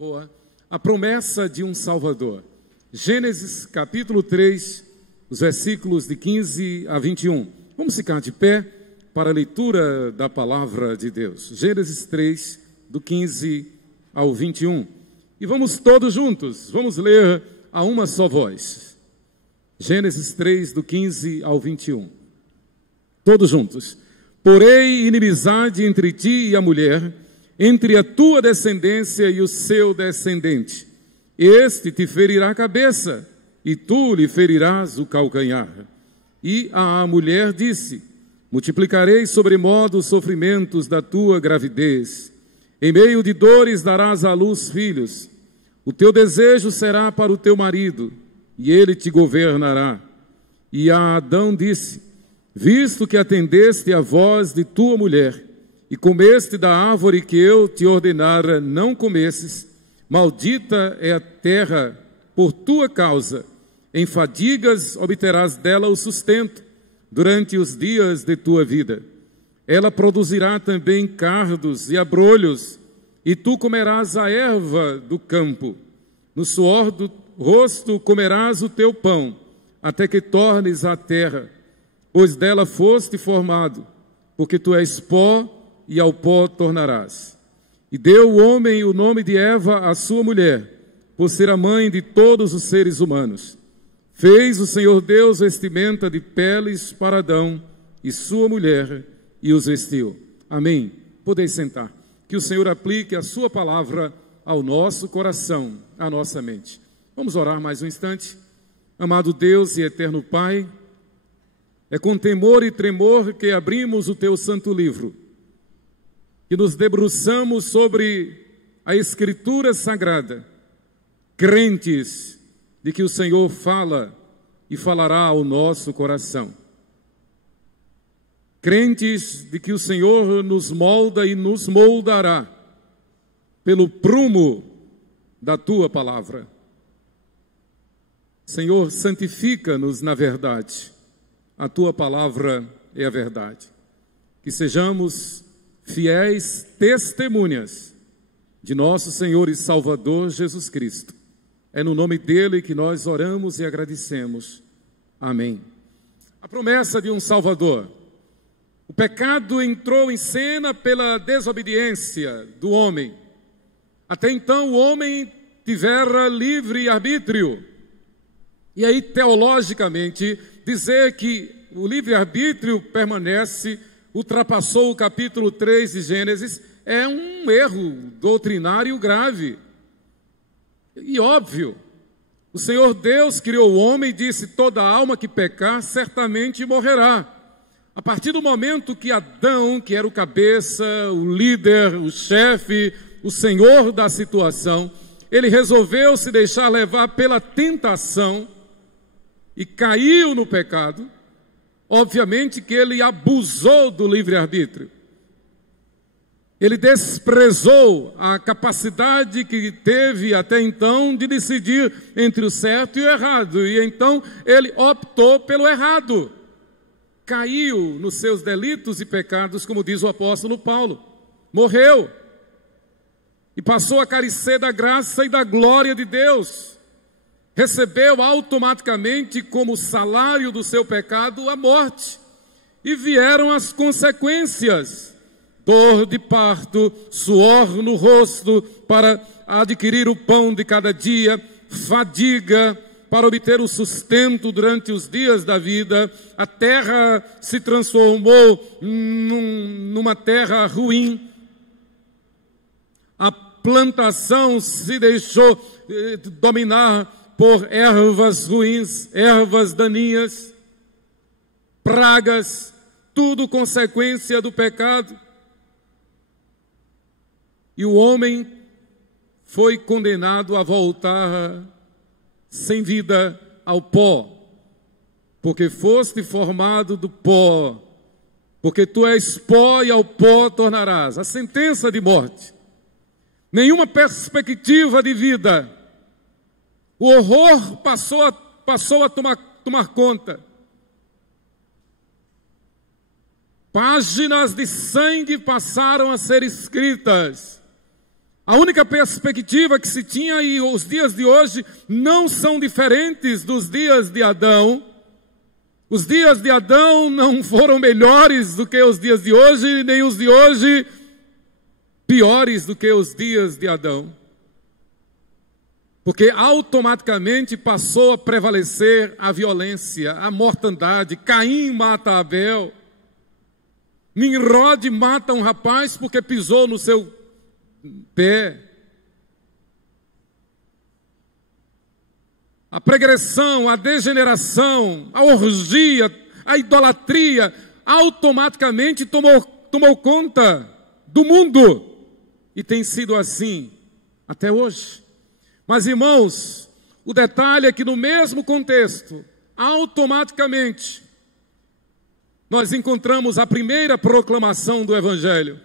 Boa. A promessa de um Salvador. Gênesis capítulo 3, os versículos de 15 a 21. Vamos ficar de pé para a leitura da palavra de Deus. Gênesis 3, do 15 ao 21. E vamos todos juntos, vamos ler a uma só voz. Gênesis 3, do 15 ao 21. Todos juntos. Porém, inimizade entre ti e a mulher, entre a tua descendência e o seu descendente. Este te ferirá a cabeça, e tu lhe ferirás o calcanhar. E a mulher disse: multiplicarei sobremodo os sofrimentos da tua gravidez. Em meio de dores darás à luz filhos. O teu desejo será para o teu marido, e ele te governará. E a Adão disse: visto que atendeste à voz de tua mulher, e comeste da árvore que eu te ordenara não comesses, maldita é a terra por tua causa, em fadigas obterás dela o sustento durante os dias de tua vida. Ela produzirá também cardos e abrolhos, e tu comerás a erva do campo. No suor do rosto comerás o teu pão, até que tornes a terra, pois dela foste formado, porque tu és pó, e ao pó tornarás. E deu o homem o nome de Eva à sua mulher, por ser a mãe de todos os seres humanos. Fez o Senhor Deus vestimenta de peles para Adão e sua mulher, e os vestiu. Amém. Podeis sentar. Que o Senhor aplique a sua palavra ao nosso coração, à nossa mente. Vamos orar mais um instante. Amado Deus e eterno Pai, é com temor e tremor que abrimos o teu santo livro, que nos debruçamos sobre a Escritura Sagrada, crentes de que o Senhor fala e falará ao nosso coração. Crentes de que o Senhor nos molda e nos moldará pelo prumo da Tua palavra. Senhor, santifica-nos na verdade. A Tua palavra é a verdade. Que sejamos fiéis testemunhas de nosso Senhor e Salvador Jesus Cristo. É no nome dele que nós oramos e agradecemos. Amém. A promessa de um Salvador. O pecado entrou em cena pela desobediência do homem. Até então o homem tivera livre arbítrio. E aí, teologicamente, dizer que o livre-arbítrio permanece, ultrapassou o capítulo 3 de Gênesis, é um erro doutrinário grave. E óbvio, o Senhor Deus criou o homem e disse: toda alma que pecar certamente morrerá. A partir do momento que Adão, que era o cabeça, o líder, o chefe, o senhor da situação, ele resolveu se deixar levar pela tentação e caiu no pecado, obviamente que ele abusou do livre-arbítrio. Ele desprezou a capacidade que teve até então de decidir entre o certo e o errado. E então ele optou pelo errado. Caiu nos seus delitos e pecados, como diz o apóstolo Paulo. Morreu. E passou a carecer da graça e da glória de Deus. Recebeu automaticamente como salário do seu pecado a morte. E vieram as consequências. Dor de parto, suor no rosto para adquirir o pão de cada dia, fadiga para obter o sustento durante os dias da vida. A terra se transformou numa terra ruim. A plantação se deixou dominar por ervas ruins, ervas daninhas, pragas, tudo consequência do pecado. E o homem foi condenado a voltar sem vida ao pó, porque foste formado do pó, porque tu és pó e ao pó tornarás. A sentença de morte. Nenhuma perspectiva de vida. O horror passou a tomar conta. Páginas de sangue passaram a ser escritas. A única perspectiva que se tinha, e os dias de hoje não são diferentes dos dias de Adão. Os dias de Adão não foram melhores do que os dias de hoje, nem os de hoje piores do que os dias de Adão. Porque automaticamente passou a prevalecer a violência, a mortandade. Caim mata Abel. Nimrod mata um rapaz porque pisou no seu pé. A pregressão, a degeneração, a orgia, a idolatria, automaticamente tomou conta do mundo. E tem sido assim até hoje. Mas, irmãos, o detalhe é que no mesmo contexto, automaticamente, nós encontramos a primeira proclamação do Evangelho.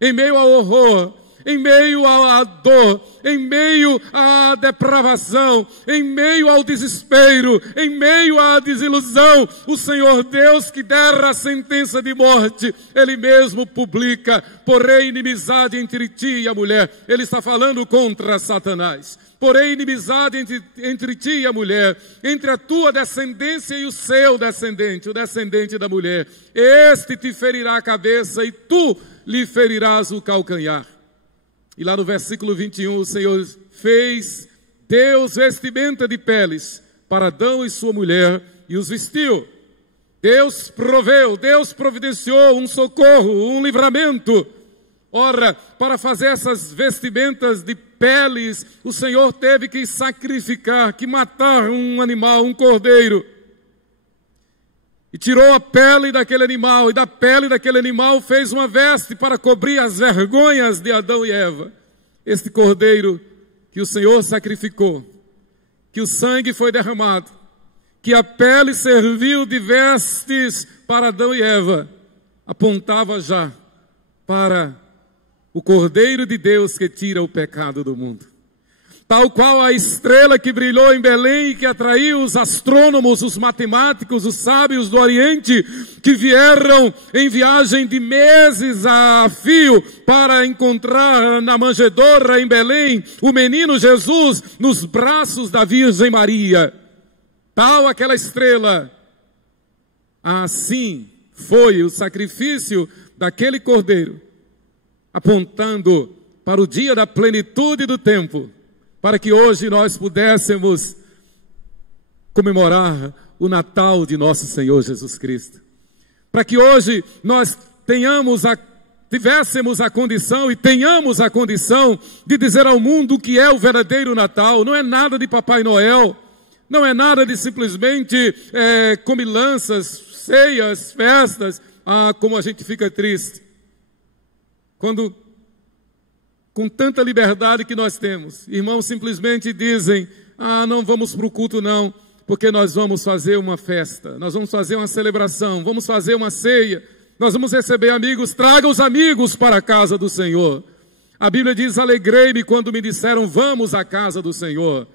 Em meio ao horror, em meio à dor, em meio à depravação, em meio ao desespero, em meio à desilusão, o Senhor Deus que dera a sentença de morte, Ele mesmo publica: porém inimizade entre ti e a mulher. Ele está falando contra Satanás. Porém inimizade entre ti e a mulher, entre a tua descendência e o seu descendente, o descendente da mulher. Este te ferirá a cabeça e tu lhe ferirás o calcanhar. E lá no versículo 21, o Senhor fez Deus vestimenta de peles para Adão e sua mulher e os vestiu. Deus proveu, Deus providenciou um socorro, um livramento. Ora, para fazer essas vestimentas de peles, o Senhor teve que sacrificar, que matar um animal, um cordeiro. E tirou a pele daquele animal, e da pele daquele animal fez uma veste para cobrir as vergonhas de Adão e Eva. Este cordeiro que o Senhor sacrificou, que o sangue foi derramado, que a pele serviu de vestes para Adão e Eva, apontava já para o Cordeiro de Deus que tira o pecado do mundo. Tal qual a estrela que brilhou em Belém e que atraiu os astrônomos, os matemáticos, os sábios do Oriente, que vieram em viagem de meses a fio para encontrar na manjedoura em Belém o menino Jesus nos braços da Virgem Maria. Tal aquela estrela, assim foi o sacrifício daquele cordeiro, apontando para o dia da plenitude do tempo, para que hoje nós pudéssemos comemorar o Natal de nosso Senhor Jesus Cristo. Para que hoje nós tivéssemos a condição e tenhamos a condição de dizer ao mundo o que é o verdadeiro Natal. Não é nada de Papai Noel, não é nada de simplesmente comilanças, ceias, festas. Como a gente fica triste quando, com tanta liberdade que nós temos, irmãos simplesmente dizem: não vamos para o culto não, porque nós vamos fazer uma festa, nós vamos fazer uma celebração, vamos fazer uma ceia, nós vamos receber amigos. Traga os amigos para a casa do Senhor. A Bíblia diz: alegrei-me quando me disseram vamos à casa do Senhor.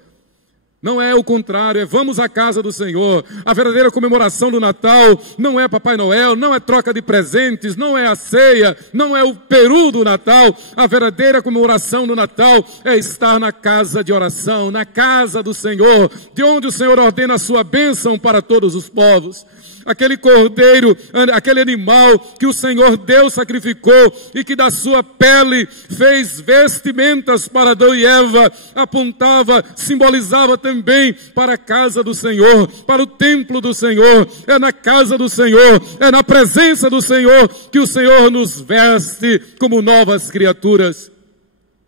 Não é o contrário, é vamos à casa do Senhor. A verdadeira comemoração do Natal não é Papai Noel, não é troca de presentes, não é a ceia, não é o peru do Natal. A verdadeira comemoração do Natal é estar na casa de oração, na casa do Senhor, de onde o Senhor ordena a sua bênção para todos os povos. Aquele cordeiro, aquele animal que o Senhor Deus sacrificou e que da sua pele fez vestimentas para Adão e Eva, apontava, simbolizava também para a casa do Senhor, para o templo do Senhor. É na casa do Senhor, é na presença do Senhor que o Senhor nos veste como novas criaturas,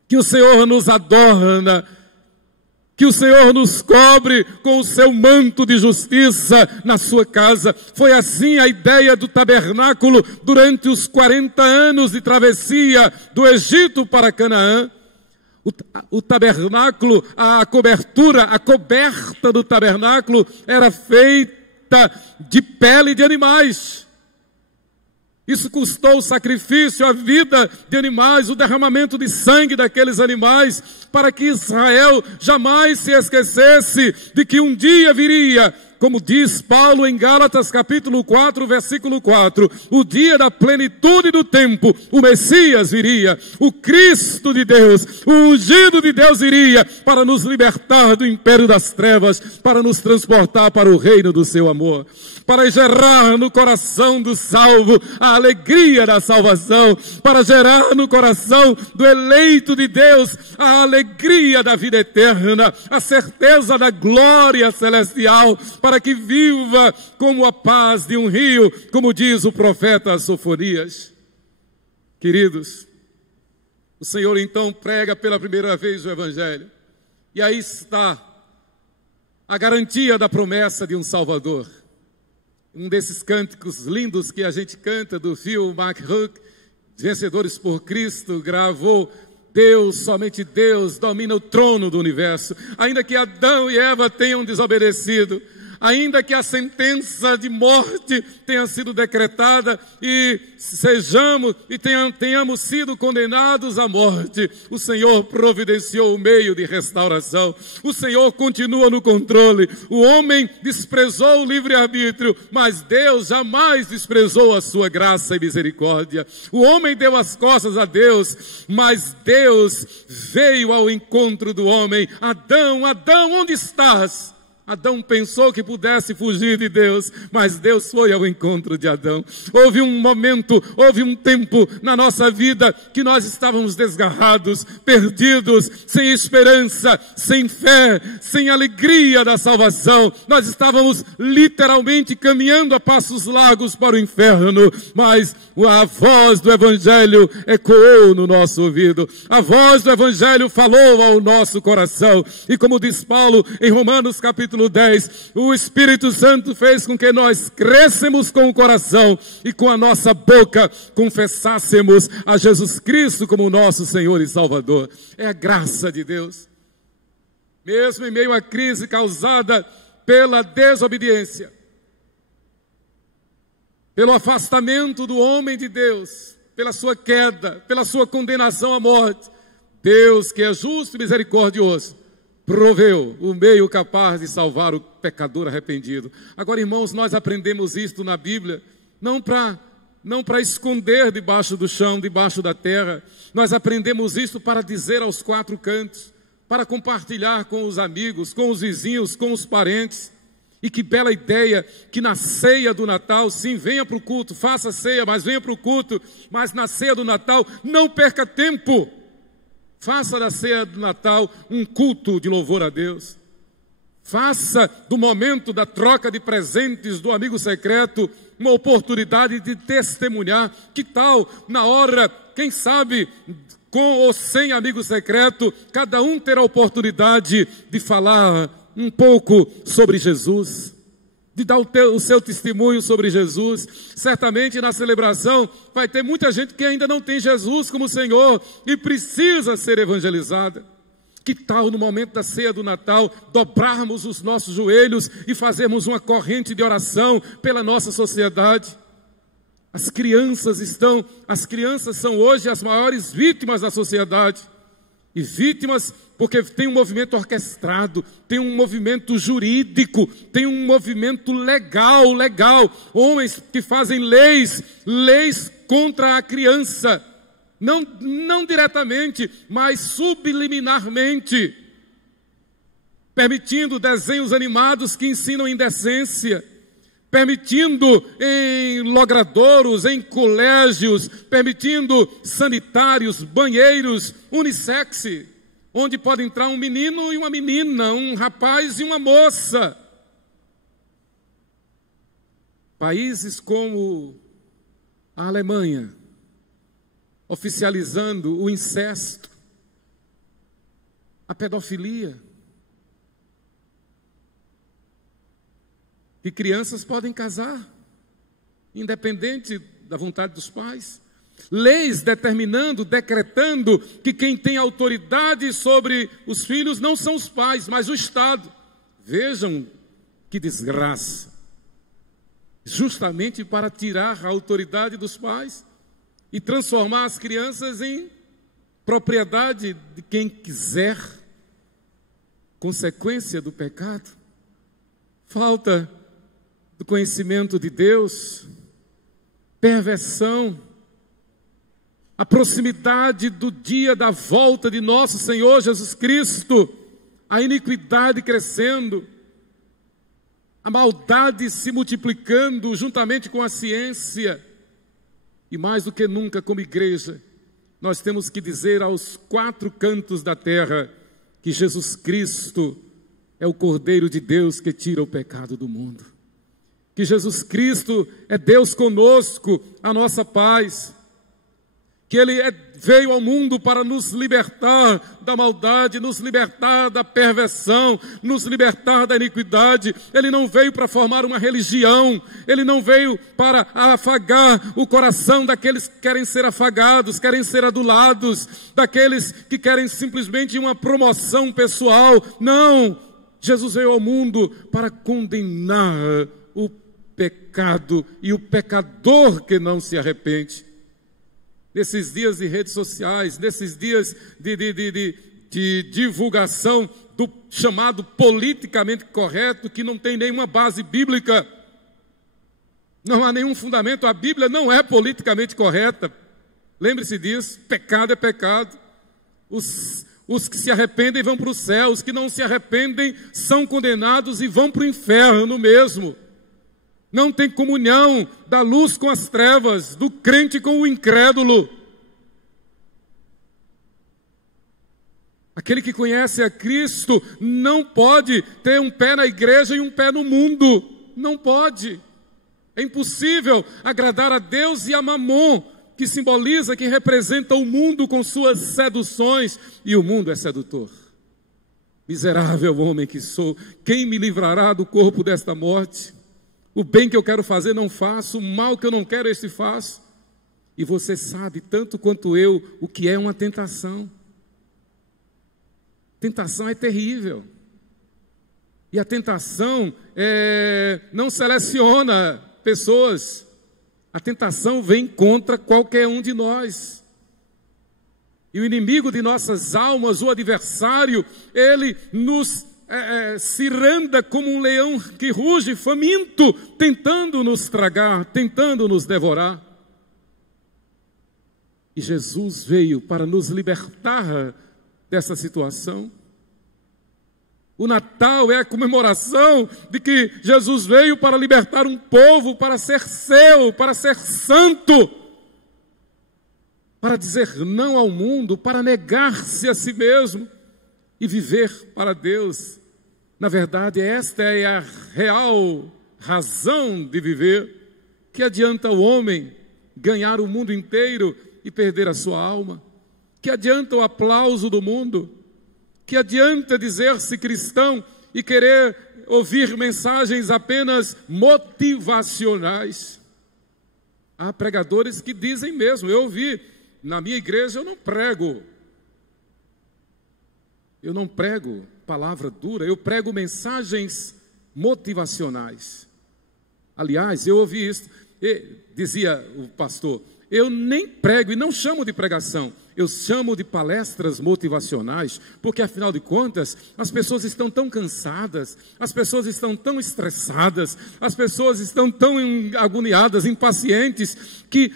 que o Senhor nos adorna, que o Senhor nos cobre com o seu manto de justiça na sua casa. Foi assim a ideia do tabernáculo durante os 40 anos de travessia do Egito para Canaã. O tabernáculo, a cobertura, a coberta do tabernáculo era feita de pele de animais. Isso custou o sacrifício, a vida de animais, o derramamento de sangue daqueles animais, para que Israel jamais se esquecesse de que um dia viria como diz Paulo em Gálatas capítulo 4, versículo 4, o dia da plenitude do tempo, o Messias viria, o Cristo de Deus, o ungido de Deus iria para nos libertar do império das trevas, para nos transportar para o reino do seu amor, para gerar no coração do salvo a alegria da salvação, para gerar no coração do eleito de Deus a alegria da vida eterna, a certeza da glória celestial, para que viva como a paz de um rio, como diz o profeta Sofonias. Queridos, o Senhor então prega pela primeira vez o Evangelho, e aí está a garantia da promessa de um Salvador. Um desses cânticos lindos que a gente canta do Phil McHugh, Vencedores por Cristo, gravou: Deus, somente Deus, domina o trono do universo. Ainda que Adão e Eva tenham desobedecido, ainda que a sentença de morte tenha sido decretada e tenhamos sido condenados à morte, o Senhor providenciou o meio de restauração. O Senhor continua no controle. O homem desprezou o livre-arbítrio, mas Deus jamais desprezou a sua graça e misericórdia. O homem deu as costas a Deus, mas Deus veio ao encontro do homem. Adão, Adão, onde estás? Adão pensou que pudesse fugir de Deus, mas Deus foi ao encontro de Adão. Houve um momento, houve um tempo na nossa vida que nós estávamos desgarrados, perdidos, sem esperança, sem fé, sem alegria da salvação. Nós estávamos literalmente caminhando a passos largos para o inferno, mas a voz do Evangelho ecoou no nosso ouvido. A voz do Evangelho falou ao nosso coração. E como diz Paulo em Romanos capítulo 10, o Espírito Santo fez com que nós crescêssemos com o coração e com a nossa boca confessássemos a Jesus Cristo como nosso Senhor e Salvador. É a graça de Deus. Mesmo em meio à crise causada pela desobediência, pelo afastamento do homem de Deus, pela sua queda, pela sua condenação à morte, Deus, que é justo e misericordioso, proveu o meio capaz de salvar o pecador arrependido. Agora, irmãos, nós aprendemos isto na Bíblia, não para esconder debaixo do chão, debaixo da terra. Nós aprendemos isto para dizer aos quatro cantos, para compartilhar com os amigos, com os vizinhos, com os parentes. E que bela ideia que na ceia do Natal, sim, venha para o culto, faça a ceia, mas venha para o culto, mas na ceia do Natal, não perca tempo. Faça da ceia do Natal um culto de louvor a Deus. Faça do momento da troca de presentes do amigo secreto uma oportunidade de testemunhar. Que tal, na hora, quem sabe, com ou sem amigo secreto, cada um terá a oportunidade de falar um pouco sobre Jesus, de dar o seu testemunho sobre Jesus. Certamente na celebração vai ter muita gente que ainda não tem Jesus como Senhor e precisa ser evangelizada. Que tal no momento da ceia do Natal dobrarmos os nossos joelhos e fazermos uma corrente de oração pela nossa sociedade? As crianças são hoje as maiores vítimas da sociedade. E vítimas porque tem um movimento orquestrado, tem um movimento jurídico, tem um movimento legal. Homens que fazem leis contra a criança. Não diretamente, mas subliminarmente. Permitindo desenhos animados que ensinam indecência. Permitindo em logradouros, em colégios, permitindo sanitários, banheiros unissex, onde pode entrar um menino e uma menina, um rapaz e uma moça. Países como a Alemanha, oficializando o incesto, a pedofilia. E crianças podem casar, independente da vontade dos pais. Leis decretando que quem tem autoridade sobre os filhos não são os pais, mas o Estado. Vejam que desgraça. Justamente para tirar a autoridade dos pais e transformar as crianças em propriedade de quem quiser, consequência do pecado. falta do conhecimento de Deus, perversão, a proximidade do dia da volta de nosso Senhor Jesus Cristo, a iniquidade crescendo, a maldade se multiplicando juntamente com a ciência. E mais do que nunca, como igreja, nós temos que dizer aos quatro cantos da terra que Jesus Cristo é o Cordeiro de Deus que tira o pecado do mundo. Que Jesus Cristo é Deus conosco, a nossa paz. Que Ele veio ao mundo para nos libertar da maldade, nos libertar da perversão, nos libertar da iniquidade. Ele não veio para formar uma religião, Ele não veio para afagar o coração daqueles que querem ser afagados, querem ser adulados, daqueles que querem simplesmente uma promoção pessoal. Não, Jesus veio ao mundo para condenar o pecado e o pecador que não se arrepende. Nesses dias de redes sociais, nesses dias de divulgação do chamado politicamente correto, que não tem nenhuma base bíblica, não há nenhum fundamento, a Bíblia não é politicamente correta. Lembre-se disso, pecado é pecado. Os que se arrependem vão para o céu, os que não se arrependem são condenados e vão para o inferno mesmo. Não tem comunhão da luz com as trevas, do crente com o incrédulo. Aquele que conhece a Cristo não pode ter um pé na igreja e um pé no mundo. Não pode. É impossível agradar a Deus e a Mamon, que simboliza, que representa o mundo com suas seduções. E o mundo é sedutor. Miserável homem que sou, quem me livrará do corpo desta morte? O bem que eu quero fazer não faço, o mal que eu não quero este faço. E você sabe, tanto quanto eu, o que é uma tentação. Tentação é terrível. E a tentação não seleciona pessoas. A tentação vem contra qualquer um de nós. E o inimigo de nossas almas, o adversário, ele nos ciranda como um leão que ruge, faminto, tentando nos tragar, tentando nos devorar. E Jesus veio para nos libertar dessa situação. O Natal é a comemoração de que Jesus veio para libertar um povo, para ser seu, para ser santo, para dizer não ao mundo, para negar-se a si mesmo e viver para Deus. Na verdade, esta é a real razão de viver. Que adianta o homem ganhar o mundo inteiro e perder a sua alma? Que adianta o aplauso do mundo? Que adianta dizer-se cristão e querer ouvir mensagens apenas motivacionais? Há pregadores que dizem mesmo, eu ouvi, na minha igreja eu não prego palavra dura, eu prego mensagens motivacionais. Aliás, eu ouvi isso, dizia o pastor, eu nem prego e não chamo de pregação, eu chamo de palestras motivacionais, porque afinal de contas, as pessoas estão tão cansadas, as pessoas estão tão estressadas, as pessoas estão tão agoniadas, impacientes, que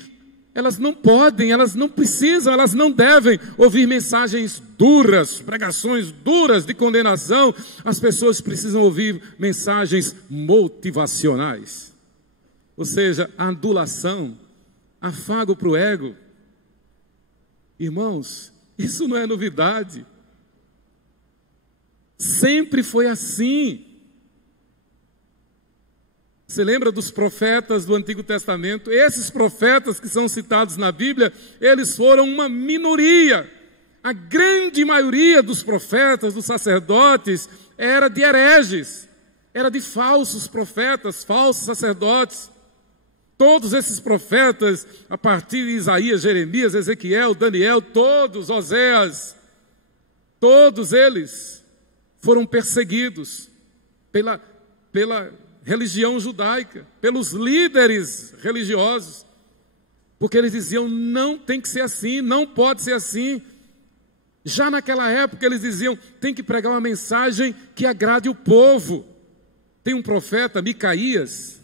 elas não podem, elas não precisam, elas não devem ouvir mensagens duras, pregações duras de condenação. As pessoas precisam ouvir mensagens motivacionais. Ou seja, a adulação, afago para o ego. Irmãos, isso não é novidade. Sempre foi assim. Você lembra dos profetas do Antigo Testamento? Esses profetas que são citados na Bíblia, eles foram uma minoria. A grande maioria dos profetas, dos sacerdotes, era de hereges, era de falsos profetas, falsos sacerdotes. Todos esses profetas, a partir de Isaías, Jeremias, Ezequiel, Daniel, todos, Oséias, todos eles foram perseguidos pela religião judaica, pelos líderes religiosos, porque eles diziam, não tem que ser assim, não pode ser assim. Já naquela época eles diziam, tem que pregar uma mensagem que agrade o povo. Tem um profeta, Micaías,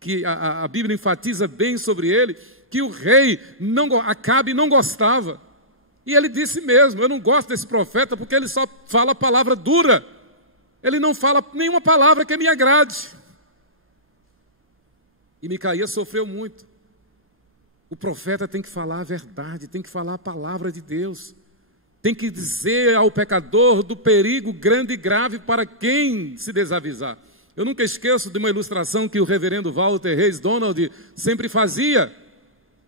que a Bíblia enfatiza bem sobre ele, que o rei Acabe não gostava. E ele disse mesmo, eu não gosto desse profeta porque ele só fala palavra dura. Ele não fala nenhuma palavra que me agrade. E Micaías sofreu muito. O profeta tem que falar a verdade, tem que falar a palavra de Deus. Tem que dizer ao pecador do perigo grande e grave para quem se desavisar. Eu nunca esqueço de uma ilustração que o reverendo Walter Reis Donald sempre fazia.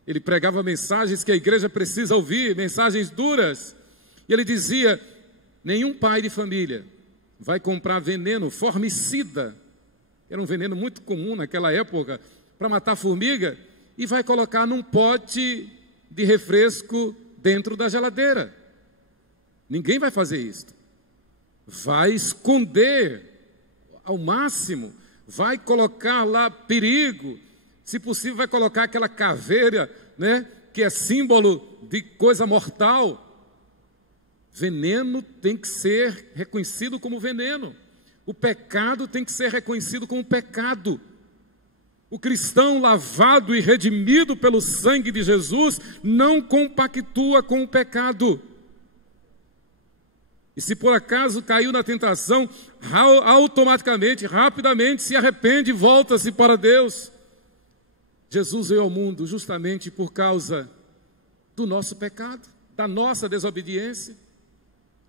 Ele pregava mensagens que a igreja precisa ouvir, mensagens duras. E ele dizia, nenhum pai de família vai comprar veneno formicida, era um veneno muito comum naquela época, para matar formiga, e vai colocar num pote de refresco dentro da geladeira. Ninguém vai fazer isso. Vai esconder ao máximo, vai colocar lá perigo, se possível vai colocar aquela caveira, né, que é símbolo de coisa mortal. Veneno tem que ser reconhecido como veneno. O pecado tem que ser reconhecido como pecado. O cristão lavado e redimido pelo sangue de Jesus não compactua com o pecado. E se por acaso caiu na tentação, automaticamente, rapidamente se arrepende e volta-se para Deus. Jesus veio ao mundo justamente por causa do nosso pecado, da nossa desobediência.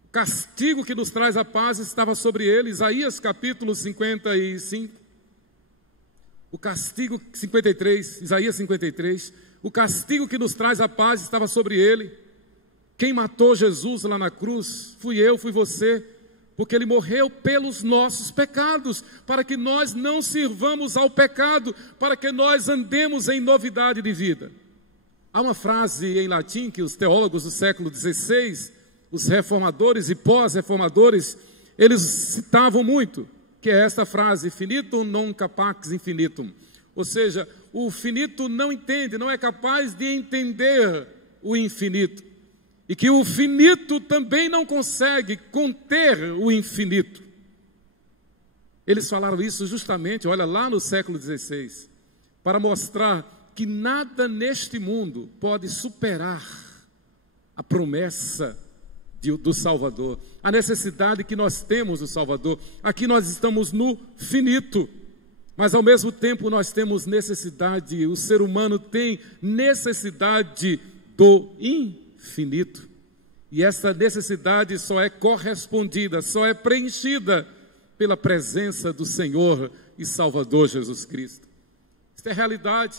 O castigo que nos traz a paz estava sobre ele. Isaías capítulo 55. O castigo 53, Isaías 53. O castigo que nos traz a paz estava sobre ele. Quem matou Jesus lá na cruz fui eu, fui você, porque ele morreu pelos nossos pecados, para que nós não sirvamos ao pecado, para que nós andemos em novidade de vida. Há uma frase em latim que os teólogos do século XVI, os reformadores e pós-reformadores, eles citavam muito, que é esta frase, finitum non capax infinitum. Ou seja, o finito não entende, não é capaz de entender o infinito. E que o finito também não consegue conter o infinito. Eles falaram isso justamente, olha, lá no século XVI, para mostrar que nada neste mundo pode superar a promessa do Salvador, a necessidade que nós temos do Salvador. Aqui nós estamos no finito, mas ao mesmo tempo nós temos necessidade, o ser humano tem necessidade do infinito. E essa necessidade só é correspondida, só é preenchida pela presença do Senhor e Salvador Jesus Cristo. Isso é realidade.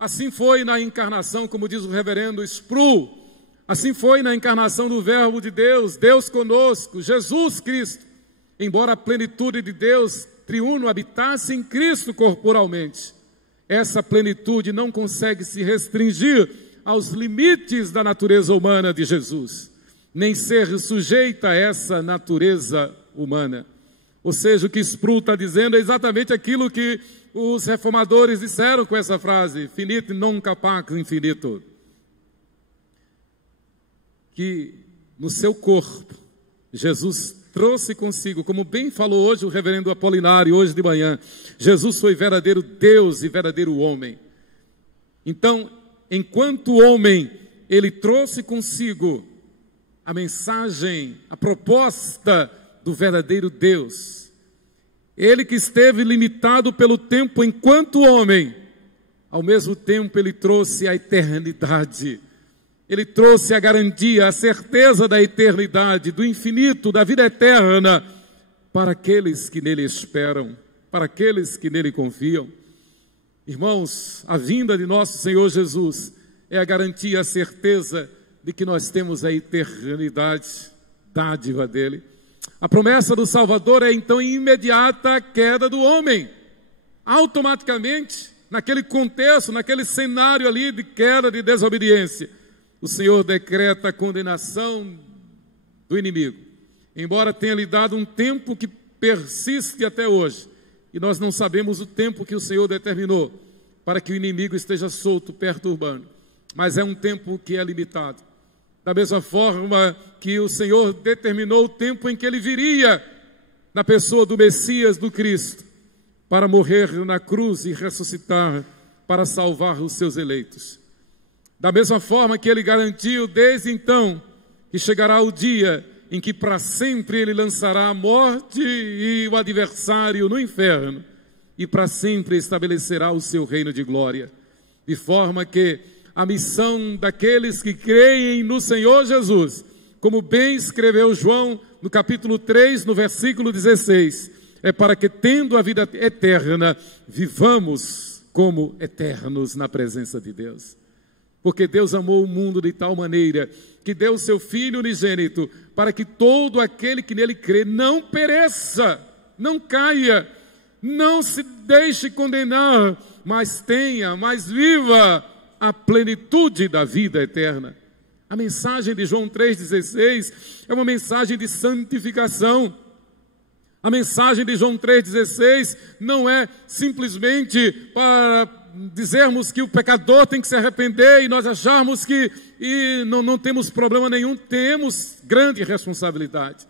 Assim foi na encarnação, como diz o reverendo Sproul. Assim foi na encarnação do Verbo de Deus, Deus conosco, Jesus Cristo. Embora a plenitude de Deus triuno habitasse em Cristo corporalmente, essa plenitude não consegue se restringir aos limites da natureza humana de Jesus, nem ser sujeita a essa natureza humana. Ou seja, o que Sproul está dizendo é exatamente aquilo que os reformadores disseram com essa frase, finito non capax infinito. Que no seu corpo, Jesus trouxe consigo, como bem falou hoje o reverendo Apolinário, hoje de manhã, Jesus foi verdadeiro Deus e verdadeiro homem. Então, enquanto homem, ele trouxe consigo a mensagem, a proposta do verdadeiro Deus. Ele que esteve limitado pelo tempo enquanto homem, ao mesmo tempo ele trouxe a eternidade. Ele trouxe a garantia, a certeza da eternidade, do infinito, da vida eterna, para aqueles que nele esperam, para aqueles que nele confiam. Irmãos, a vinda de nosso Senhor Jesus é a garantia, a certeza de que nós temos a eternidade, dádiva dele. A promessa do Salvador é então imediata a queda do homem. Automaticamente, naquele contexto, naquele cenário ali de queda, de desobediência, o Senhor decreta a condenação do inimigo. Embora tenha lhe dado um tempo que persiste até hoje, e nós não sabemos o tempo que o Senhor determinou para que o inimigo esteja solto, perturbando, mas é um tempo que é limitado. Da mesma forma que o Senhor determinou o tempo em que ele viria na pessoa do Messias, do Cristo, para morrer na cruz e ressuscitar para salvar os seus eleitos. Da mesma forma que ele garantiu desde então que chegará o dia em que para sempre ele lançará a morte e o adversário no inferno e para sempre estabelecerá o seu reino de glória. De forma que a missão daqueles que creem no Senhor Jesus, como bem escreveu João no capítulo 3, no versículo 16, é para que, tendo a vida eterna, vivamos como eternos na presença de Deus. Porque Deus amou o mundo de tal maneira que deu o seu Filho unigênito para que todo aquele que nele crê não pereça, não caia, não se deixe condenar, mas tenha, mas viva a plenitude da vida eterna. A mensagem de João 3,16 é uma mensagem de santificação. A mensagem de João 3,16 não é simplesmente para dizermos que o pecador tem que se arrepender e nós acharmos que não temos problema nenhum. Temos grande responsabilidade.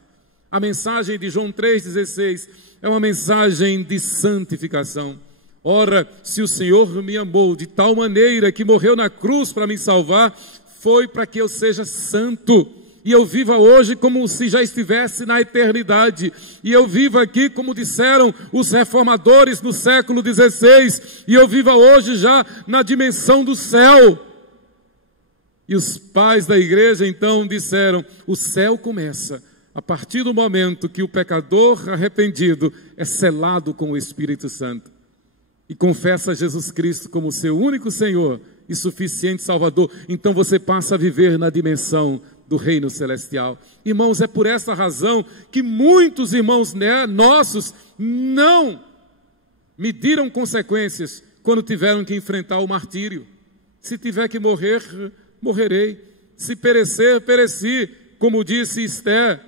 A mensagem de João 3,16 é uma mensagem de santificação. Ora, se o Senhor me amou de tal maneira que morreu na cruz para me salvar, foi para que eu seja santo. E eu viva hoje como se já estivesse na eternidade. E eu viva aqui como disseram os reformadores no século XVI. E eu viva hoje já na dimensão do céu. E os pais da igreja então disseram, o céu começa a partir do momento que o pecador arrependido é selado com o Espírito Santo. E confessa Jesus Cristo como seu único Senhor e suficiente Salvador. Então você passa a viver na dimensão do reino celestial. Irmãos, é por essa razão que muitos irmãos nossos não mediram consequências quando tiveram que enfrentar o martírio. Se tiver que morrer, morrerei. Se perecer, pereci, como disse Esther.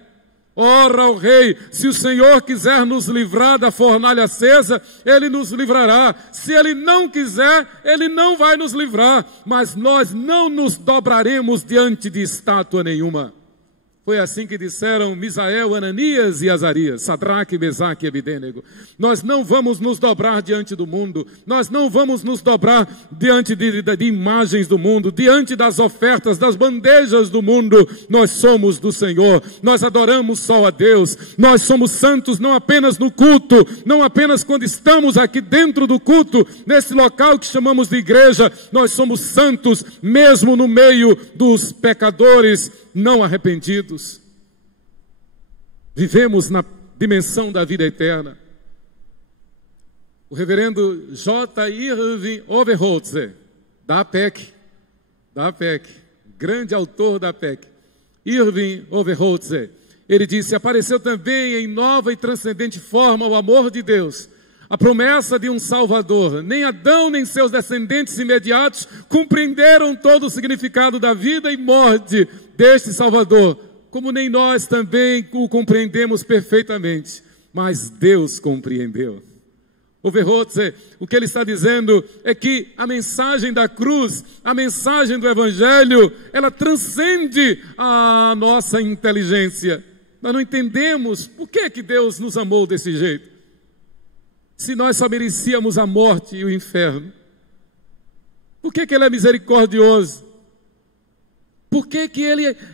Ora ao rei, se o Senhor quiser nos livrar da fornalha acesa, Ele nos livrará. Se Ele não quiser, Ele não vai nos livrar. Mas nós não nos dobraremos diante de estátua nenhuma. Foi assim que disseram Misael, Ananias e Azarias, Sadraque, Mesaque e Abidênego. Nós não vamos nos dobrar diante do mundo, nós não vamos nos dobrar diante de imagens do mundo, diante das ofertas, das bandejas do mundo. Nós somos do Senhor, nós adoramos só a Deus, nós somos santos não apenas no culto, não apenas quando estamos aqui dentro do culto, nesse local que chamamos de igreja, nós somos santos mesmo no meio dos pecadores não arrependidos. Vivemos na dimensão da vida eterna. O reverendo J. Irving Overholtzer, da APEC, grande autor da APEC, Irving Overholtzer, ele disse, apareceu também em nova e transcendente forma o amor de Deus, a promessa de um Salvador. Nem Adão nem seus descendentes imediatos compreenderam todo o significado da vida e morte deste Salvador, como nem nós também o compreendemos perfeitamente, mas Deus compreendeu. Overholtzer, o que ele está dizendo é que a mensagem da cruz, a mensagem do Evangelho, ela transcende a nossa inteligência. Nós não entendemos por que Deus nos amou desse jeito. Se nós só merecíamos a morte e o inferno, por que Ele é misericordioso? Por que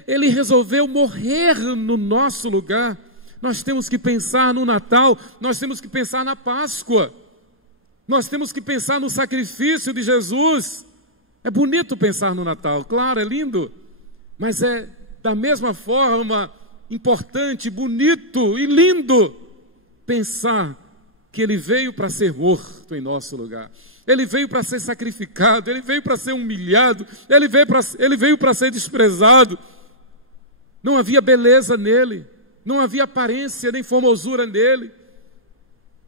ele resolveu morrer no nosso lugar? Nós temos que pensar no Natal, nós temos que pensar na Páscoa, nós temos que pensar no sacrifício de Jesus. É bonito pensar no Natal, claro, é lindo, mas é da mesma forma importante, bonito e lindo pensar que Ele veio para ser morto em nosso lugar. Ele veio para ser sacrificado, Ele veio para ser humilhado, Ele veio para ser desprezado. Não havia beleza nele, não havia aparência nem formosura nele.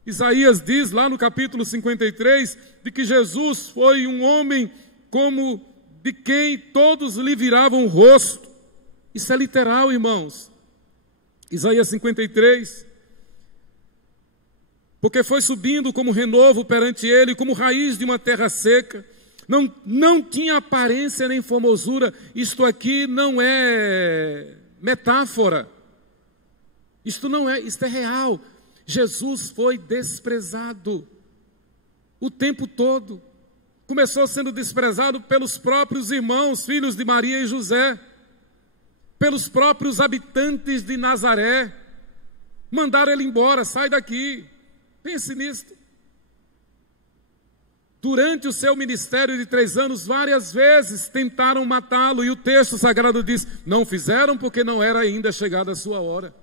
Isaías diz lá no capítulo 53, de que Jesus foi um homem como de quem todos lhe viravam o rosto. Isso é literal, irmãos. Isaías 53... porque foi subindo como renovo perante ele, como raiz de uma terra seca, não tinha aparência nem formosura. Isto aqui não é metáfora, isto é real. Jesus foi desprezado, o tempo todo. Começou sendo desprezado pelos próprios irmãos, filhos de Maria e José, pelos próprios habitantes de Nazaré. Mandaram ele embora, sai daqui. Pense nisto. Durante o seu ministério de 3 anos, várias vezes tentaram matá-lo, e o texto sagrado diz, não fizeram porque não era ainda chegada a sua hora.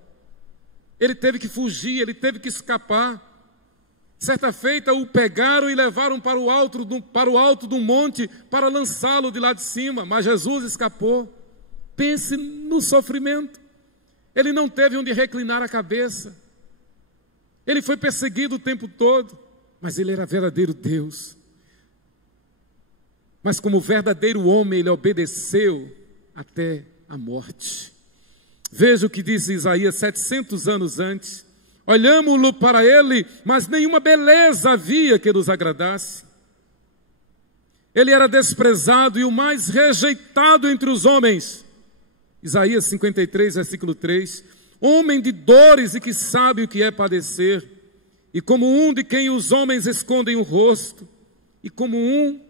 Ele teve que fugir, ele teve que escapar. Certa feita o pegaram e levaram para o alto do monte para lançá-lo de lá de cima, mas Jesus escapou. Pense no sofrimento. Ele não teve onde reclinar a cabeça. Ele foi perseguido o tempo todo, mas ele era verdadeiro Deus. Mas como verdadeiro homem, ele obedeceu até a morte. Veja o que diz Isaías 700 anos antes. Olhamo-lo para ele, mas nenhuma beleza havia que nos agradasse. Ele era desprezado e o mais rejeitado entre os homens. Isaías 53, versículo 3. Homem de dores e que sabe o que é padecer. E como um de quem os homens escondem o rosto. E como um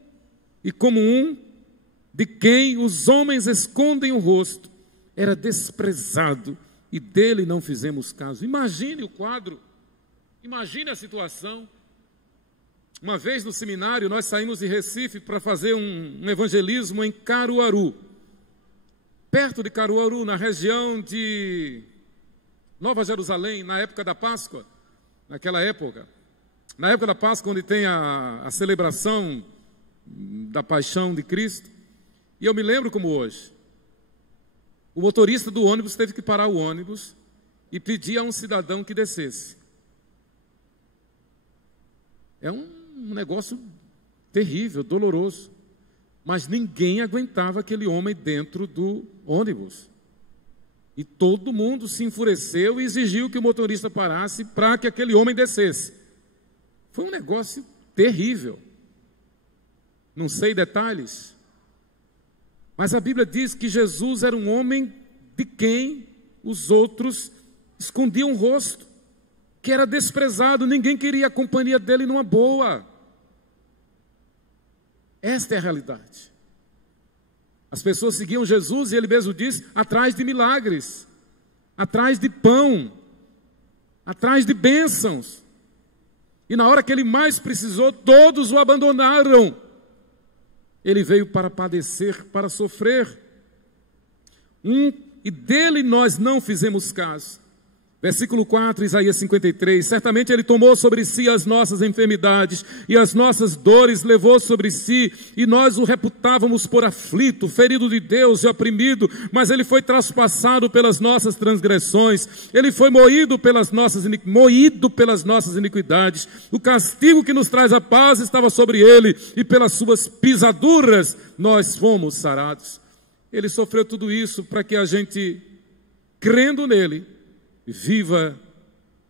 de quem os homens escondem o rosto, era desprezado, e dele não fizemos caso. Imagine o quadro, imagine a situação. Uma vez no seminário, nós saímos de Recife para fazer um evangelismo em Caruaru, perto de Caruaru, na região de Nova Jerusalém, na época da Páscoa, na época da Páscoa, onde tem a celebração da paixão de Cristo. E eu me lembro como hoje, o motorista do ônibus teve que parar o ônibus e pedir a um cidadão que descesse. É um negócio terrível, doloroso, mas ninguém aguentava aquele homem dentro do ônibus, e todo mundo se enfureceu e exigiu que o motorista parasse para que aquele homem descesse. Foi um negócio terrível. Não sei detalhes, mas a Bíblia diz que Jesus era um homem de quem os outros escondiam o rosto, que era desprezado, ninguém queria a companhia dele numa boa. Esta é a realidade. As pessoas seguiam Jesus, e ele mesmo diz, atrás de milagres, atrás de pão, atrás de bênçãos. E na hora que ele mais precisou, todos o abandonaram. Ele veio para padecer, para sofrer. E dele nós não fizemos caso. Versículo 4, Isaías 53. Certamente ele tomou sobre si as nossas enfermidades e as nossas dores levou sobre si, e nós o reputávamos por aflito, ferido de Deus e oprimido, mas ele foi traspassado pelas nossas transgressões, ele foi moído pelas nossas iniquidades. O castigo que nos traz a paz estava sobre ele, e pelas suas pisaduras nós fomos sarados. Ele sofreu tudo isso para que a gente, crendo nele, viva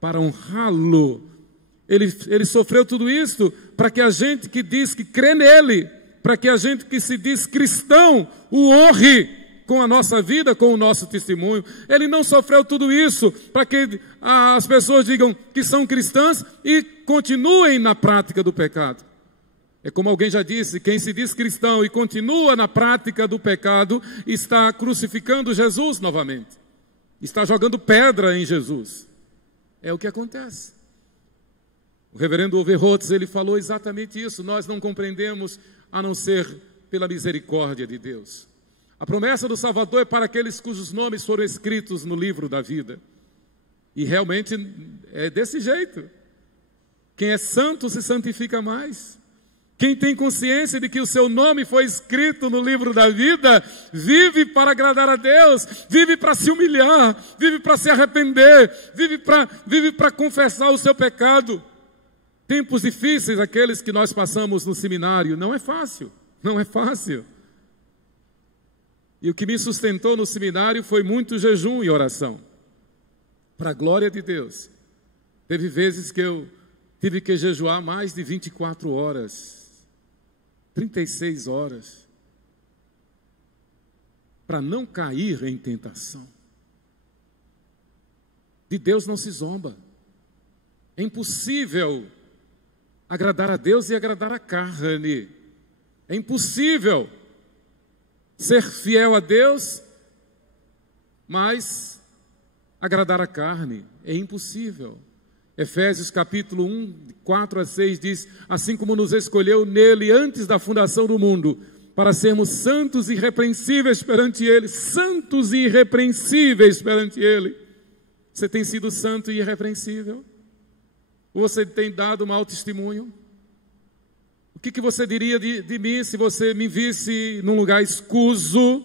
para honrá-lo. Ele sofreu tudo isso para que a gente que diz que crê nele, para que a gente que se diz cristão, o honre com a nossa vida, com o nosso testemunho. Ele não sofreu tudo isso para que as pessoas digam que são cristãs e continuem na prática do pecado. É como alguém já disse, quem se diz cristão e continua na prática do pecado, está crucificando Jesus novamente. Está jogando pedra em Jesus. É o que acontece. O reverendo Overholtz, ele falou exatamente isso. Nós não compreendemos a não ser pela misericórdia de Deus. A promessa do Salvador é para aqueles cujos nomes foram escritos no livro da vida. E realmente é desse jeito. Quem é santo se santifica mais. Quem tem consciência de que o seu nome foi escrito no livro da vida, vive para agradar a Deus, vive para se humilhar, vive para se arrepender, vive para confessar o seu pecado. Tempos difíceis, aqueles que nós passamos no seminário, não é fácil, não é fácil. E o que me sustentou no seminário foi muito jejum e oração, para a glória de Deus. Teve vezes que eu tive que jejuar mais de 24 horas, 36 horas, para não cair em tentação. De Deus não se zomba. É impossível agradar a Deus e agradar a carne. É impossível ser fiel a Deus, mas agradar a carne. É impossível. Efésios capítulo 1, 4 a 6 diz: assim como nos escolheu nele antes da fundação do mundo, para sermos santos e irrepreensíveis perante ele. Santos e irrepreensíveis perante ele. Você tem sido santo e irrepreensível? Ou você tem dado mau testemunho? O que você diria de mim se você me visse num lugar escuso?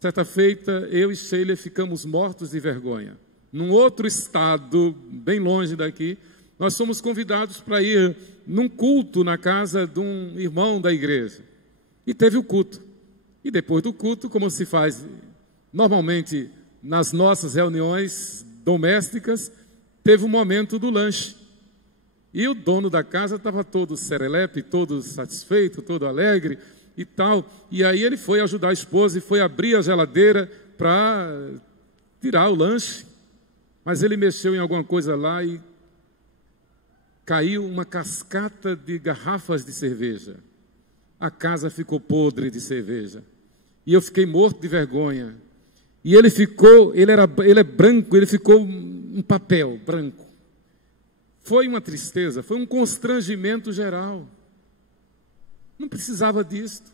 Certa feita, eu e Sheila ficamos mortos de vergonha. Num outro estado, bem longe daqui, nós somos convidados para ir num culto na casa de um irmão da igreja. E teve o culto. E depois do culto, como se faz normalmente nas nossas reuniões domésticas, teve o momento do lanche. E o dono da casa estava todo serelepe, todo satisfeito, todo alegre e tal. E aí ele foi ajudar a esposa e foi abrir a geladeira para tirar o lanche. Mas ele mexeu em alguma coisa lá e caiu uma cascata de garrafas de cerveja. A casa ficou podre de cerveja. E eu fiquei morto de vergonha. E ele é branco, ele ficou um papel branco. Foi uma tristeza, foi um constrangimento geral. Não precisava disto.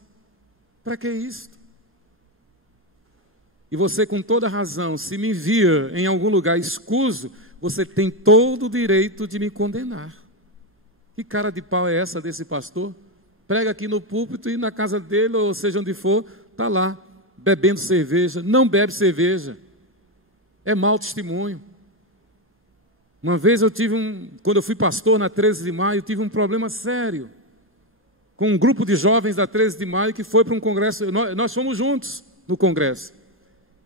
Para que isto? E você, com toda razão, se me via em algum lugar escuso, você tem todo o direito de me condenar. Que cara de pau é essa desse pastor? Prega aqui no púlpito e na casa dele, ou seja onde for, está lá, bebendo cerveja. Não bebe cerveja. É mau testemunho. Uma vez quando eu fui pastor na 13 de maio, tive um problema sério com um grupo de jovens da 13 de maio que foi para um congresso. Nós fomos juntos no congresso.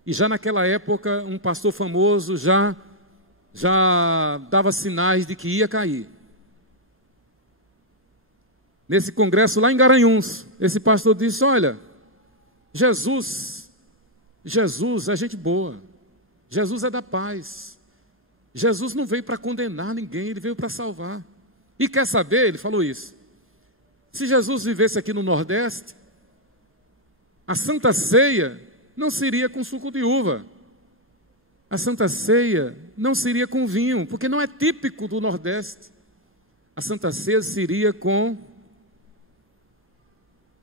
E já naquela época, um pastor famoso já dava sinais de que ia cair. Nesse congresso lá em Garanhuns, esse pastor disse: olha, Jesus é gente boa, Jesus é da paz, Jesus não veio para condenar ninguém, ele veio para salvar. E quer saber, ele falou isso, se Jesus vivesse aqui no Nordeste, a Santa Ceia não seria com suco de uva, a Santa Ceia não seria com vinho, porque não é típico do Nordeste. A Santa Ceia seria com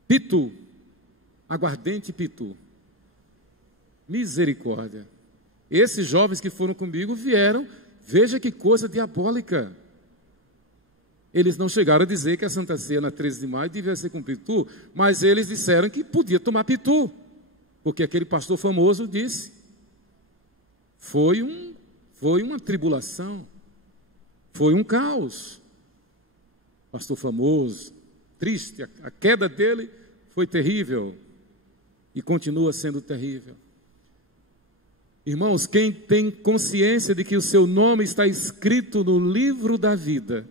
pitu, aguardente pitu. Misericórdia. Esses jovens que foram comigo vieram, veja que coisa diabólica. Eles não chegaram a dizer que a Santa Ceia na 13 de maio devia ser com pitu, mas eles disseram que podia tomar pitu, porque aquele pastor famoso disse. Foi uma tribulação, foi um caos. Pastor famoso, triste, a queda dele foi terrível e continua sendo terrível. Irmãos, quem tem consciência de que o seu nome está escrito no livro da vida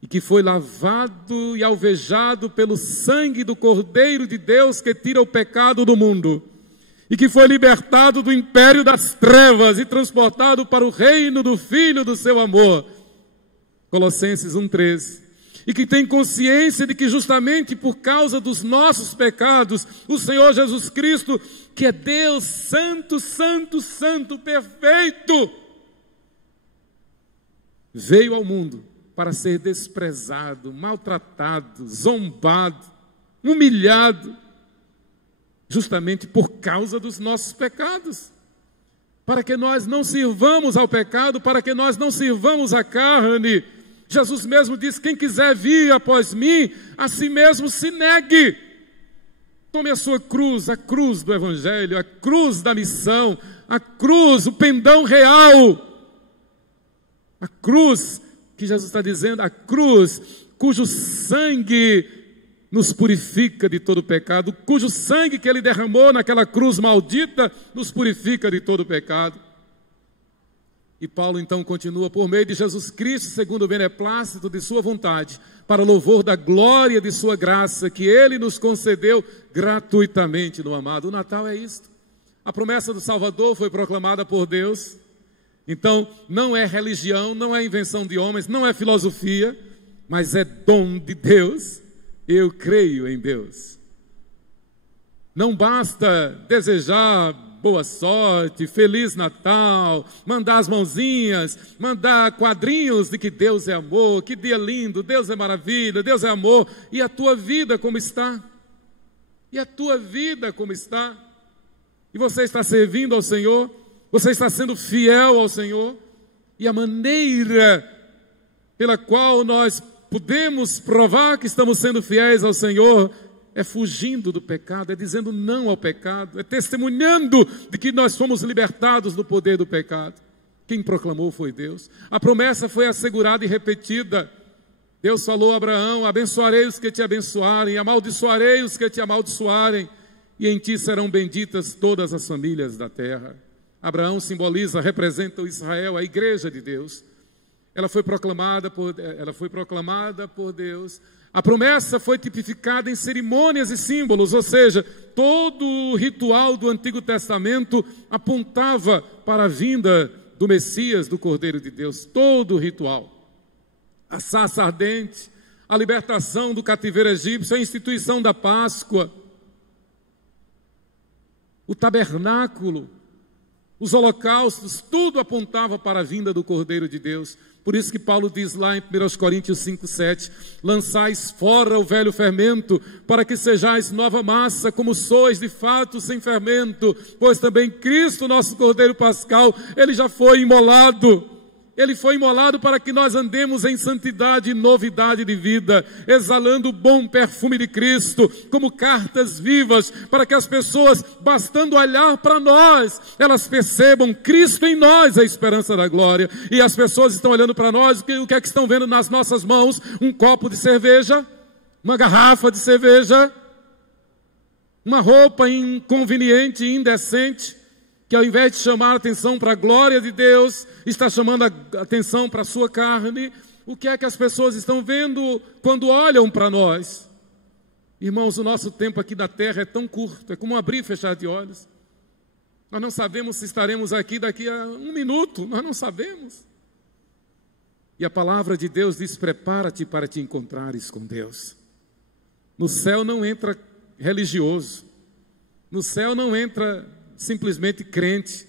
e que foi lavado e alvejado pelo sangue do Cordeiro de Deus que tira o pecado do mundo, e que foi libertado do império das trevas e transportado para o reino do Filho do seu amor, Colossenses 1,13, e que tem consciência de que justamente por causa dos nossos pecados, o Senhor Jesus Cristo, que é Deus santo, santo, santo, perfeito, veio ao mundo para ser desprezado, maltratado, zombado, humilhado, justamente por causa dos nossos pecados, para que nós não sirvamos ao pecado, para que nós não sirvamos à carne. Jesus mesmo disse: quem quiser vir após mim, a si mesmo se negue. Tome a sua cruz, a cruz do Evangelho, a cruz da missão, a cruz, o pendão real, a cruz que Jesus está dizendo, a cruz cujo sangue nos purifica de todo pecado, cujo sangue que Ele derramou naquela cruz maldita nos purifica de todo pecado. E Paulo então continua: por meio de Jesus Cristo, segundo o beneplácito de sua vontade, para louvor da glória de sua graça, que Ele nos concedeu gratuitamente no amado. O Natal é isto. A promessa do Salvador foi proclamada por Deus. Então, não é religião, não é invenção de homens, não é filosofia, mas é dom de Deus. Eu creio em Deus. Não basta desejar boa sorte, Feliz Natal, mandar as mãozinhas, mandar quadrinhos de que Deus é amor, que dia lindo, Deus é maravilha, Deus é amor. E a tua vida como está? E a tua vida como está? E você está servindo ao Senhor? Você está sendo fiel ao Senhor? E a maneira pela qual nós podemos provar que estamos sendo fiéis ao Senhor é fugindo do pecado, é dizendo não ao pecado, é testemunhando de que nós fomos libertados do poder do pecado. Quem proclamou foi Deus. A promessa foi assegurada e repetida. Deus falou a Abraão: abençoarei os que te abençoarem, amaldiçoarei os que te amaldiçoarem, e em ti serão benditas todas as famílias da terra. Abraão simboliza, representa o Israel, a igreja de Deus. Ela foi proclamada por Deus. A promessa foi tipificada em cerimônias e símbolos, ou seja, todo o ritual do Antigo Testamento apontava para a vinda do Messias, do Cordeiro de Deus. Todo o ritual. A sarça ardente, a libertação do cativeiro egípcio, a instituição da Páscoa, o tabernáculo, os holocaustos, tudo apontava para a vinda do Cordeiro de Deus. Por isso que Paulo diz lá em 1 Coríntios 5,7: lançais fora o velho fermento, para que sejais nova massa, como sois de fato sem fermento, pois também Cristo, nosso Cordeiro Pascal, ele já foi imolado. Ele foi imolado para que nós andemos em santidade e novidade de vida, exalando o bom perfume de Cristo, como cartas vivas, para que as pessoas, bastando olhar para nós, elas percebam Cristo em nós, a esperança da glória. E as pessoas estão olhando para nós, o que é que estão vendo nas nossas mãos? Um copo de cerveja, uma garrafa de cerveja, uma roupa inconveniente e indecente, que ao invés de chamar a atenção para a glória de Deus, está chamando a atenção para a sua carne. O que é que as pessoas estão vendo quando olham para nós? Irmãos, o nosso tempo aqui da terra é tão curto, é como abrir e fechar de olhos. Nós não sabemos se estaremos aqui daqui a um minuto, nós não sabemos. E a palavra de Deus diz: prepara-te para te encontrares com Deus. No céu não entra religioso, no céu não entra simplesmente crente,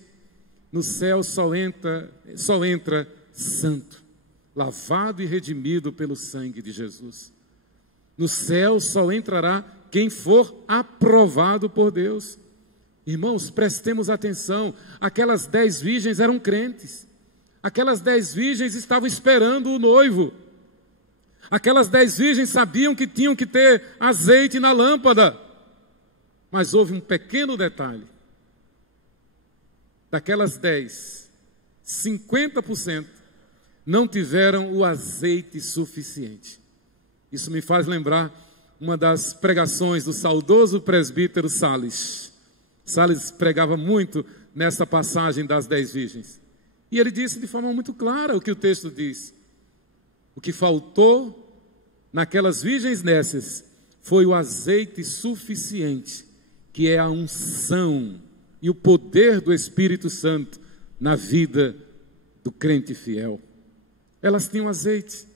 no céu só entra santo, lavado e redimido pelo sangue de Jesus. No céu só entrará quem for aprovado por Deus. Irmãos, prestemos atenção, aquelas 10 virgens eram crentes, aquelas 10 virgens estavam esperando o noivo, aquelas 10 virgens sabiam que tinham que ter azeite na lâmpada, mas houve um pequeno detalhe. Daquelas 10, 50% não tiveram o azeite suficiente. Isso me faz lembrar uma das pregações do saudoso presbítero Salles. Salles pregava muito nessa passagem das 10 virgens. E ele disse de forma muito clara o que o texto diz. O que faltou naquelas virgens nécias foi o azeite suficiente, que é a unção e o poder do Espírito Santo na vida do crente fiel. Elas tinham azeite,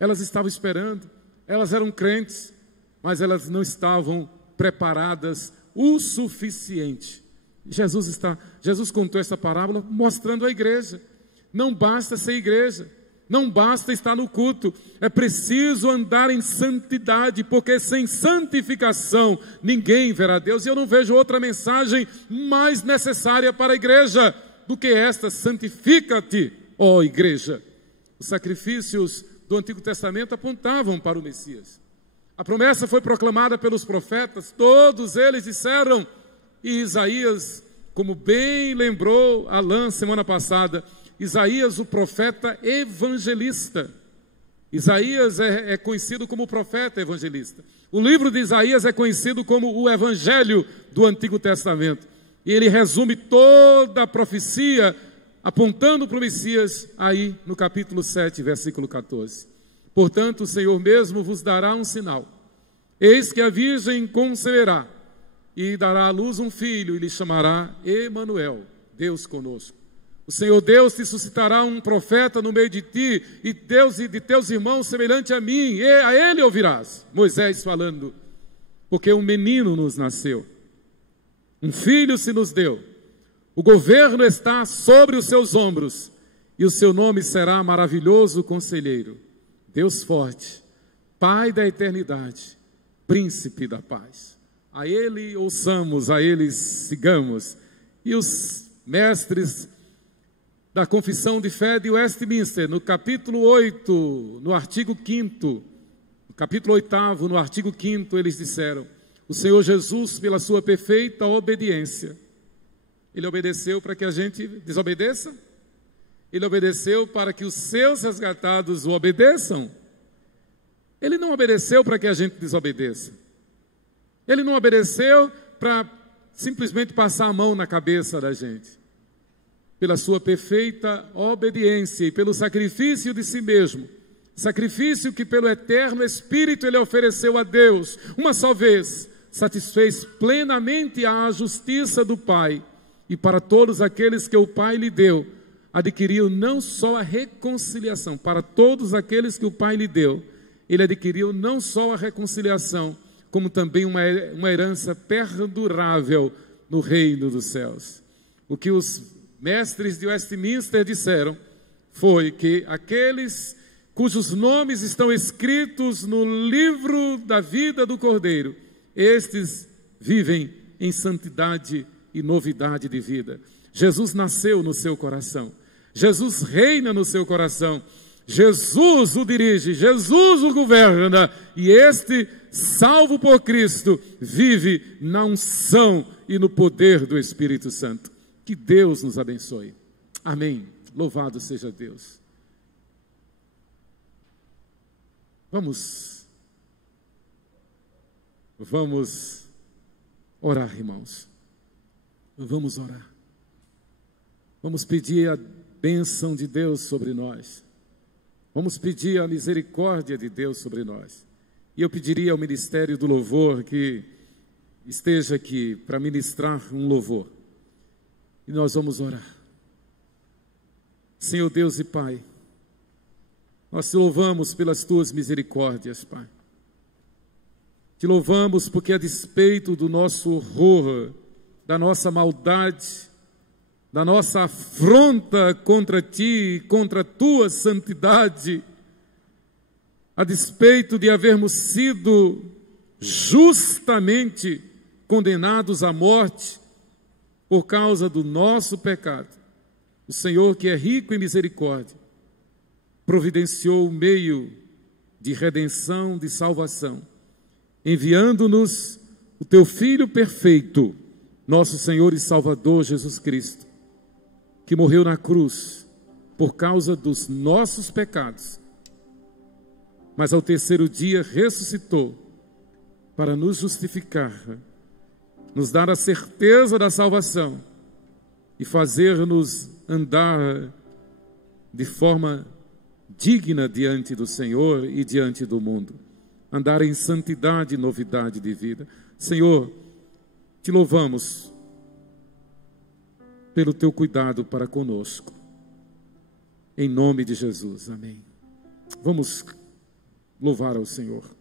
elas estavam esperando, elas eram crentes, mas elas não estavam preparadas o suficiente. Jesus contou essa parábola mostrando a igreja. Não basta ser igreja, não basta estar no culto, é preciso andar em santidade, porque sem santificação ninguém verá Deus. E eu não vejo outra mensagem mais necessária para a igreja do que esta: santifica-te, ó igreja. Os sacrifícios do Antigo Testamento apontavam para o Messias. A promessa foi proclamada pelos profetas, todos eles disseram, e Isaías, como bem lembrou Alain semana passada, Isaías, o profeta evangelista. Isaías é conhecido como profeta evangelista. O livro de Isaías é conhecido como o Evangelho do Antigo Testamento. E ele resume toda a profecia apontando para o Messias aí no capítulo 7, versículo 14. Portanto, o Senhor mesmo vos dará um sinal. Eis que a virgem conceberá e dará à luz um filho e lhe chamará Emanuel, Deus conosco. O Senhor Deus te suscitará um profeta no meio de ti, e Deus e de teus irmãos semelhante a mim, e a ele ouvirás. Moisés falando, porque um menino nos nasceu, um filho se nos deu, o governo está sobre os seus ombros, e o seu nome será Maravilhoso Conselheiro, Deus Forte, Pai da Eternidade, Príncipe da Paz. A ele ouçamos, a ele sigamos. E os mestres da Confissão de Fé de Westminster, no capítulo 8, no artigo 5º, no capítulo 8º, no artigo 5º, eles disseram: o Senhor Jesus, pela sua perfeita obediência, ele obedeceu para que a gente desobedeça? Ele obedeceu para que os seus resgatados o obedeçam? Ele não obedeceu para que a gente desobedeça. Ele não obedeceu para simplesmente passar a mão na cabeça da gente. Pela sua perfeita obediência e pelo sacrifício de si mesmo, sacrifício que pelo eterno Espírito ele ofereceu a Deus, uma só vez, satisfez plenamente a justiça do Pai, e para todos aqueles que o Pai lhe deu, adquiriu não só a reconciliação, para todos aqueles que o Pai lhe deu, ele adquiriu não só a reconciliação, como também uma herança perdurável no reino dos céus. O que os mestres de Westminster disseram foi que aqueles cujos nomes estão escritos no livro da vida do Cordeiro, estes vivem em santidade e novidade de vida. Jesus nasceu no seu coração, Jesus reina no seu coração, Jesus o dirige, Jesus o governa, e este, salvo por Cristo, vive na unção e no poder do Espírito Santo. Que Deus nos abençoe. Amém. Louvado seja Deus. Vamos orar, irmãos. Vamos orar. Vamos pedir a bênção de Deus sobre nós. Vamos pedir a misericórdia de Deus sobre nós. E eu pediria ao Ministério do Louvor que esteja aqui para ministrar um louvor. E nós vamos orar. Senhor Deus e Pai, nós te louvamos pelas tuas misericórdias, Pai. Te louvamos porque a despeito do nosso horror, da nossa maldade, da nossa afronta contra ti, contra a tua santidade, a despeito de havermos sido justamente condenados à morte por causa do nosso pecado, o Senhor, que é rico em misericórdia, providenciou o meio de redenção, de salvação, enviando-nos o teu Filho perfeito, nosso Senhor e Salvador Jesus Cristo, que morreu na cruz por causa dos nossos pecados, mas ao terceiro dia ressuscitou para nos justificar, nos dar a certeza da salvação e fazer-nos andar de forma digna diante do Senhor e diante do mundo, andar em santidade e novidade de vida. Senhor, te louvamos pelo teu cuidado para conosco, em nome de Jesus, amém. Vamos louvar ao Senhor.